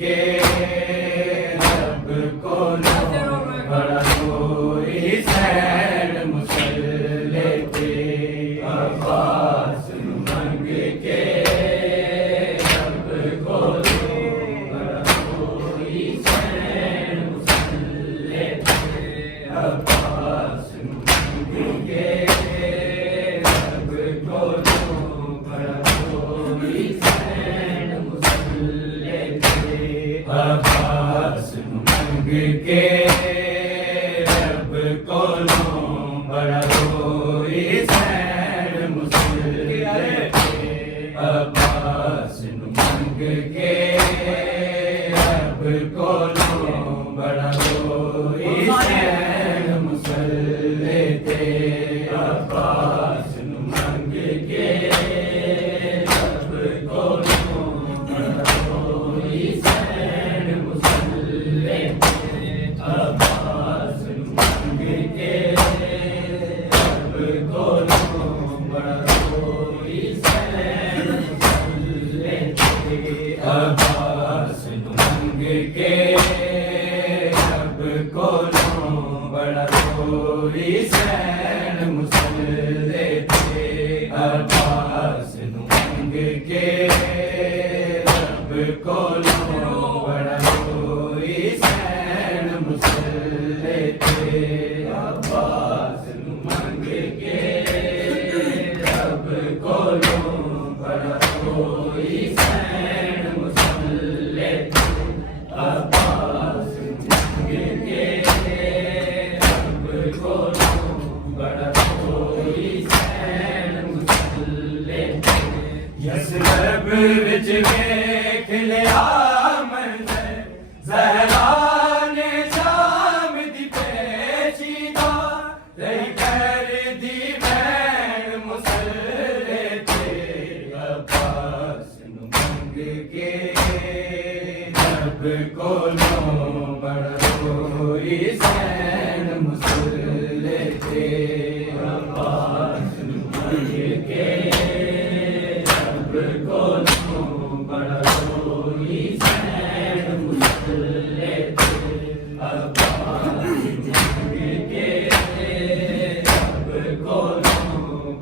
के रब को बड़ा कोई सैन मुसल्ले पे अब्बास मंग के रब को बड़ा कोई सैन मुसल्ले पे अब्बास मंग के रब को बड़ा कोई सैन मुसल्ले पे अब्बास मंग के रब को बड़ा कोई सैन मुसल्ले पे अब्बास मंग के रब को बड़ा कोई सैन मुसल्ले पे अब्बास मंग के रब को बड़ा कोई सैन मुसल्ले पे अब्बास मंग के रब को बड़ा कोई सैन मुसल्ले पे अब्बास मंग के रब को बड़ा कोई सैन मुसल्ले पे अब्बास मंग के रब को बड़ा कोई सैन मुसल्ले पे अब्बास मंग के रब को बड़ा कोई सैन मुसल्ले पे अब्बास मंग के रब को बड़ा कोई सैन मुसल्ले पे यसरब विच वेख लिया मंज़र ज़हरा ने शाम दी पेशीदा रही कर दी बैन मुसल्ले पे अब्बास मंग के रब को बड़ा कोई सैन मुसल्ले पे अब्बास मंग के रब को बड़ा कोई सैन मुसल्ले पे अब्बास मंग के रब को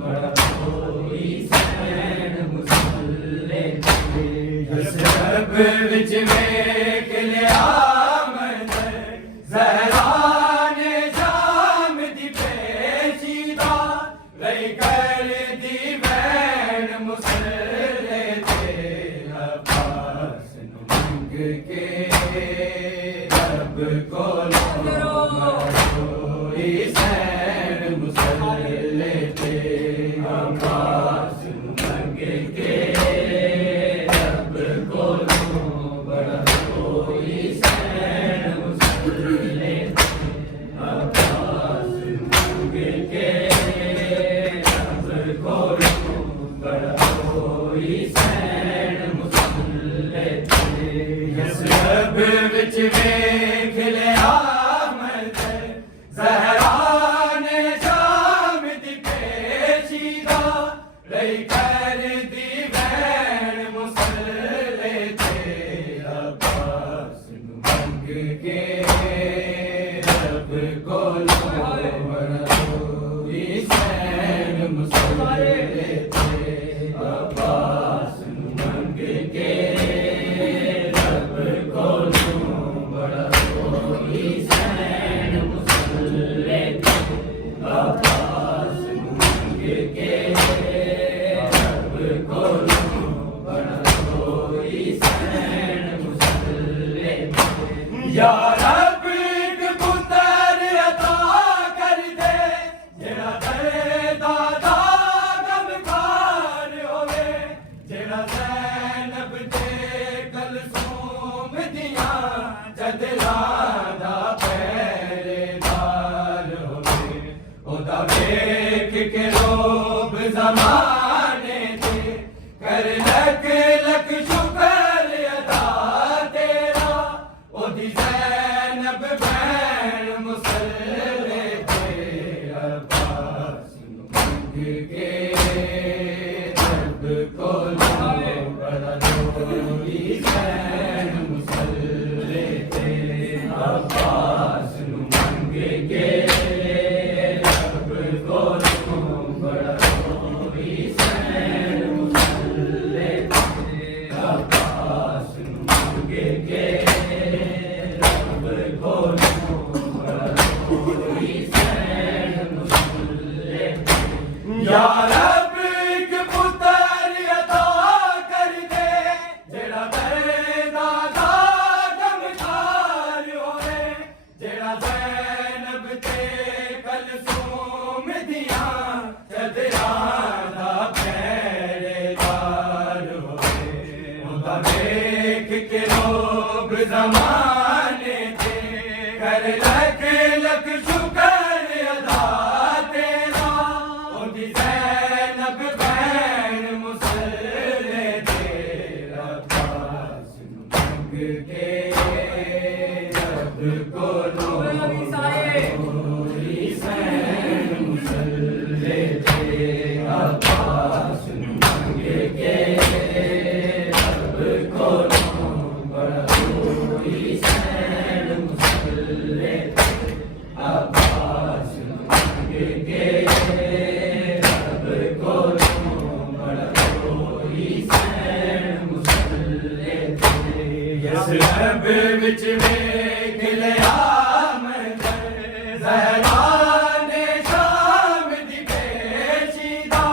बड़ा कोई सैन मुसल्ले पे यसरब विच वेख लिया मंज़र ज़हरा ने शाम दी पेशीदा रही कर दी बैन मुसल्ले पे अब्बास मंग के रब को कोई सैन मुसल्ले पे अब्बास मंग के रब को बड़ा कोई सैन मुसल्ले पे अब्बास मंग के रब को बड़ा कोई सैन मुसल्ले पे यसरब विच वेख लिया मंज़र ज़हरा ने शाम दी पेशीदा रही कर दी बैन मुसल्ले पे अब्बास मंग के रब को बड़ा कोई सैन मुसल्ले पे अब्बास जमाने थे कर लख लख शुक्र अदा तेरा ओदी ज़ैनब बैन मुसल्ले तेरा पास मंग के रब को नूरी सैन मुसल्ले तेरा पास मंग के रब को बड़ा नूरी सैन मुसल्ले अब्बास मंग के रब को बड़ा नूरी सैन मुसल्ले यसरब विच वेख लिया मंज़र ज़हरा ने शाम दी पेशीदा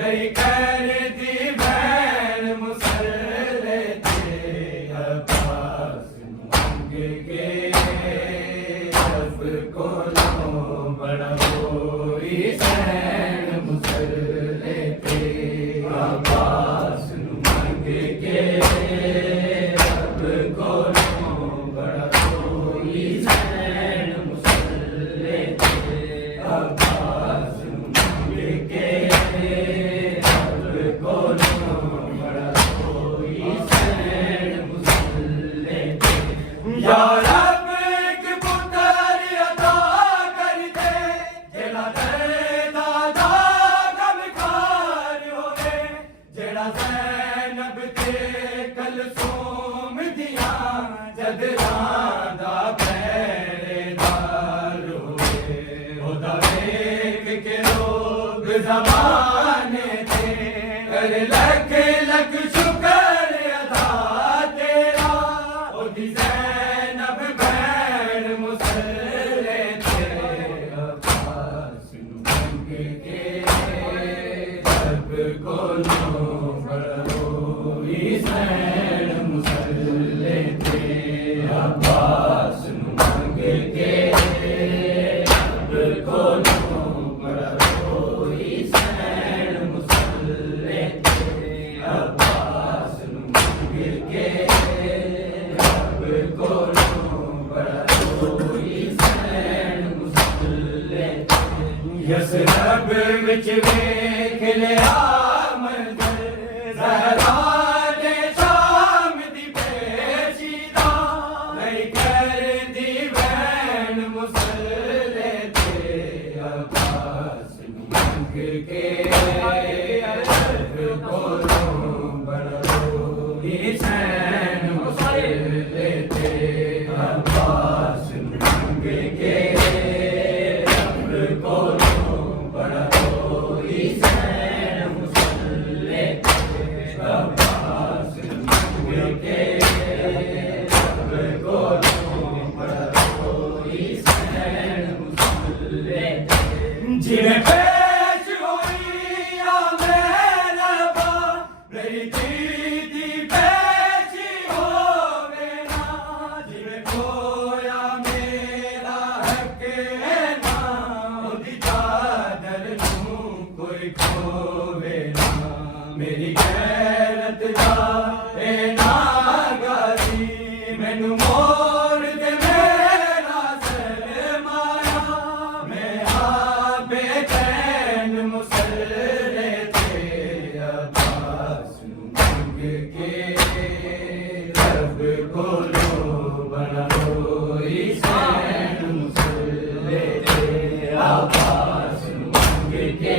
रही कर दी बैन मुसल्ले ते अब्बास मंग के रब को बड़ा नूरी सैन मुसल्ले ते अब्बास मंग के रब को बड़ा नूरी सैन मुसल्ले ते अब्बास मंग के रब को बड़ा नूरी सैन मुसल्ले ते या रब एक पुत्र अता कर दे जेड़ा दादा गमखार होवे जेड़ा ज़ैनब ते कलसूम दियां जदरां दा पहरेदार होवे ओदा वेख के लोग ज़माने थे कर लख लख शुक्र अदा तेरा ओदी ज़ैनब बैन मुसल्ले ते अब्बास मंग के रब को बड़ा नूरी सैन मुसल्ले ते अब्बास मंग के रब को बड़ा नूरी सैन मुसल्ले ते अब्बास मंग के रब को बड़ा नूरी सैन मुसल्ले यसरब विच वेख लिया मंज़र ज़हरा ने शाम दी पेशीदा नहीं कर दी बैन मुसल्ले ते अब्बास मंग के रब को बड़ा नूरी सैन मुसल्ले ते अब्बास मंग के रब को बड़ा नूरी सैन मुसल्ले ते अब्बास मंग के रब को बड़ा नूरी सैन मुसल्ले जिन्हें पेश हुई या मेरा बा मेरी दीदी पेशी होवे ना जिन्हें खोया मेरा हक है ना ओदी चादर नूं कोई खोवे ना मेरी गैरत दा ए नागाजी मैनू मोर दे मेरा सरमाया मैं आपे बैन मुसल्ले ते अब्बास मंग के रब को बड़ा नूरी सैन मुसल्ले ते अब्बास मंग के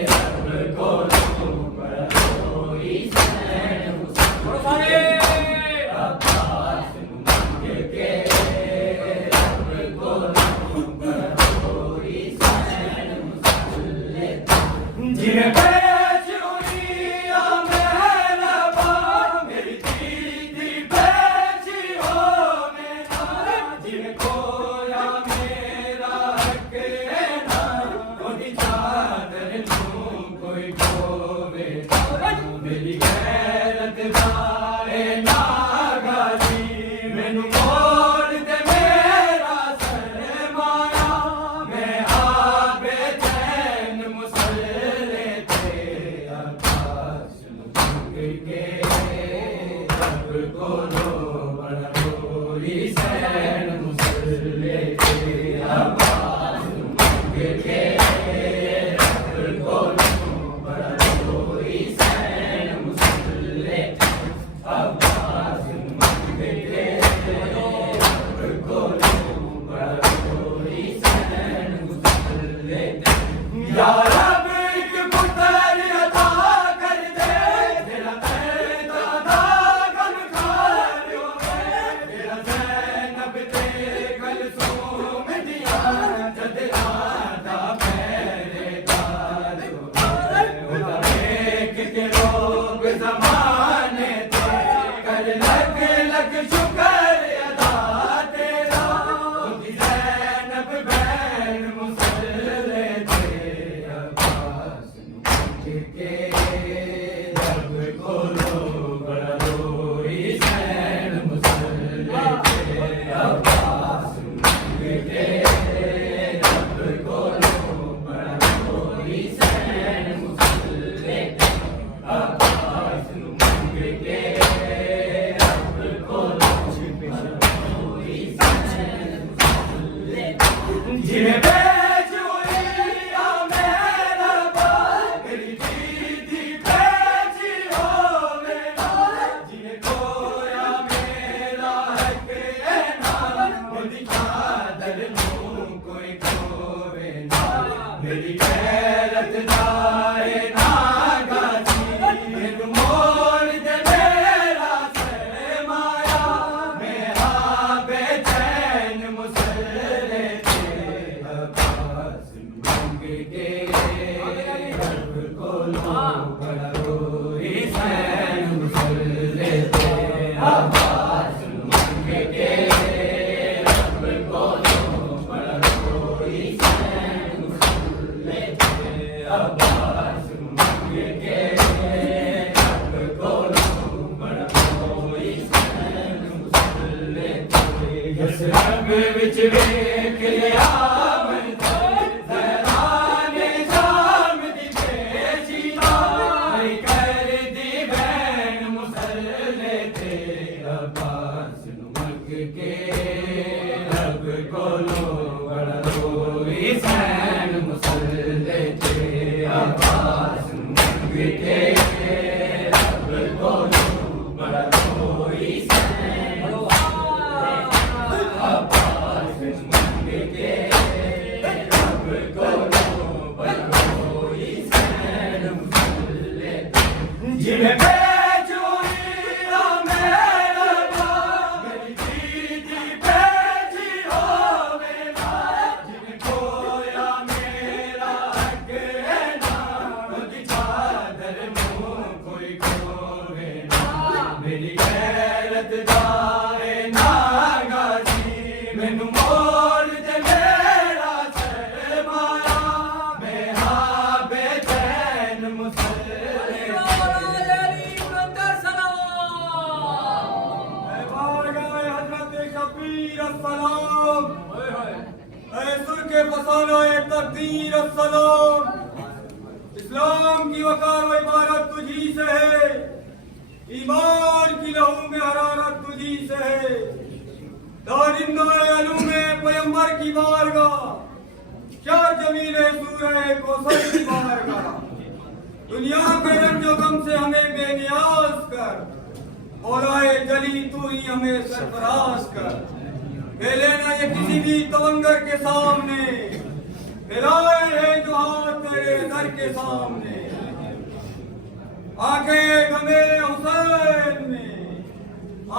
रब को बड़ा नूरी सैन मुसल्ले अब्बास मंग के रब को बड़ा नूरी सैन मुसल्ले जिन्हें पेश हुई या मेरा के रोग जमाने थे, कर लख लख शुक्र अदा तेरा। उनकी ज़ैनब बहन मुसल्ले थे, अब्बास के रब को लो बड़ा रोई सैन मुसल्ले थे, अब्बास के रब को लो बड़ा रोई सैन मुसल्ले थे, अब्बास के रब को लो बड़ा रोई सैन मुसल्ले थे। जिन्हें बेच हुई मेरा बाप, मेरी दीदी बेची हो मेरा, जिन्हें खोया मेरा हक है ना, मेरी चादर लूं कोई खोवे ना, मेरी गैरत जाए ना गाजी, मेनू मोड़ दे मेरा सरमाया, मेरा बेचैन मुसल्ले थे, अब्बास मंग के रब को लो बड़ा रोई सैन मुसल्ले थे, अब्बास मंग के रब को लो बड़ा रोई सैन मुसल्ले थे, अब्बास मंग के रब को लो बड़ा रोई सैन मुसल्ले थे। जिस रब विच वेख लिया के रब को लो बड़ा रोई सैन मुसल्ले थे, अब्बास मंग के रब को लो बड़ा रोई सैन, अब्बास मंग के रब को लो बड़ा रोई सैन मुसल्ले थे। जिन्हें बेच हुई मेरा बाप, मेरी दीदी बेची हो मेरा, जिन्हें खोया मेरा हक है ना, उनकी चादर मुँह कोई खोवे ना, मेरी गैरत जाए ना गाजी, मैनू मोड़ दे मेरा सरमाया, मेरा बेचैन मुसल्ले तकदीर अस्सलाम। इस्लाम की वकार व इबारत तुझी से है, ईमान की लहू में हरारत तुझी से है, दारिंदा अलूम पैगंबर की बारगाह, क्या जमील सूरह कौसर की बारगाह, दुनिया के रंजो गम से हमें बेनियाज कर, मौलाए जली तू ही हमें सरफराज कर, खेले ना ये किसी भी तवंगर के सामने, मिलाए है जो हाथ तेरे दर के सामने, आके गमे हुसैन में,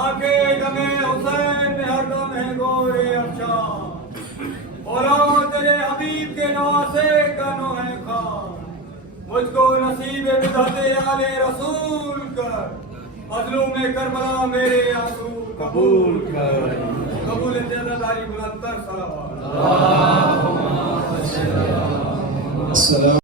आके गमे हुसैन में हरदम है गोरे अफशान, मौला तेरे हबीब के नवासे का नो है खान, मुझको नसीब बिदअते आले रसूल कर, मजलूम करबला मेरे आंसू कबूल कर, कबूल इंतज़ारी बुलंदर सलावत।